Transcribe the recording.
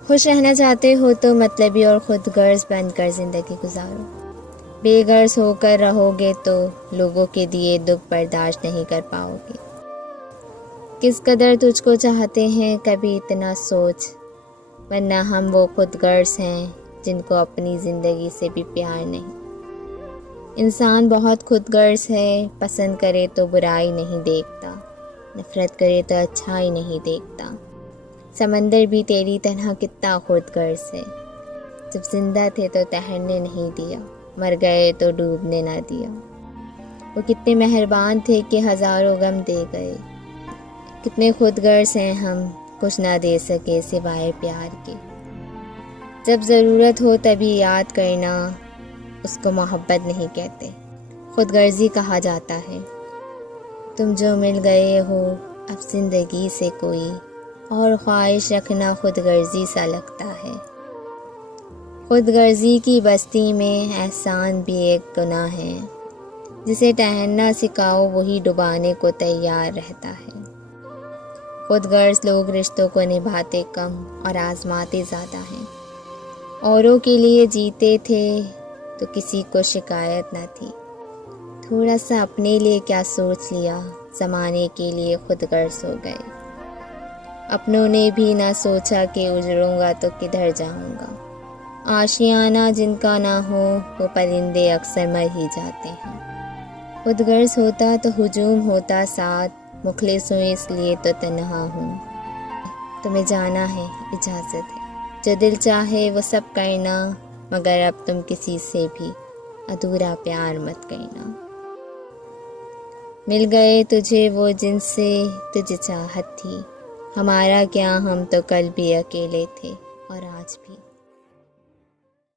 خوش رہنا چاہتے ہو تو مطلبی اور خود غرض بن کر زندگی گزارو. بے غرض ہو کر رہو گے تو لوگوں کے دیے دکھ برداشت نہیں کر پاؤ گے. کس قدر تجھ کو چاہتے ہیں کبھی اتنا سوچ، ورنہ ہم وہ خود غرض ہیں جن کو اپنی زندگی سے بھی پیار نہیں. انسان بہت خود غرض ہے، پسند کرے تو برائی نہیں دیکھتا، نفرت کرے تو اچھائی نہیں دیکھتا. سمندر بھی تیری طرح کتنا خود غرض ہے. جب زندہ تھے تو تیرنے نہیں دیا، مر گئے تو ڈوبنے نہ دیا. وہ کتنے مہربان تھے کہ ہزاروں غم دے گئے. کتنے خود غرض ہیں ہم، کچھ نہ دے سکے سوائے پیار کے. جب ضرورت ہو تبھی یاد کرنا، اس کو محبت نہیں کہتے، خود غرضی کہا جاتا ہے. تم جو مل گئے ہو اب زندگی سے کوئی اور خواہش رکھنا خود غرضی سا لگتا ہے. خود غرضی کی بستی میں احسان بھی ایک گناہ ہے. جسے تیرنا سکھاؤ وہی ڈبانے کو تیار رہتا ہے. خود غرض لوگ رشتوں کو نبھاتے کم اور آزماتے زیادہ ہیں. اوروں کے لیے جیتے تھے تو کسی کو شکایت نہ تھی. تھوڑا سا اپنے لیے کیا سوچ لیا، زمانے کے لیے خود غرض ہو گئے. اپنوں نے بھی نہ سوچا کہ اجڑوں گا تو کدھر جاؤں گا. آشیانہ جن کا نہ ہو وہ پرندے اکثر مر ہی جاتے ہیں. خود غرض ہوتا تو ہجوم ہوتا ساتھ، مخلص ہوں اس لیے تو تنہا ہوں. تمہیں جانا ہے، اجازت ہے، جو دل چاہے وہ سب کرنا، مگر اب تم کسی سے بھی ادھورا پیار مت کرنا. مل گئے تجھے وہ جن سے تجھے چاہت تھی، ہمارا کیا، ہم تو کل بھی اکیلے تھے اور آج بھی.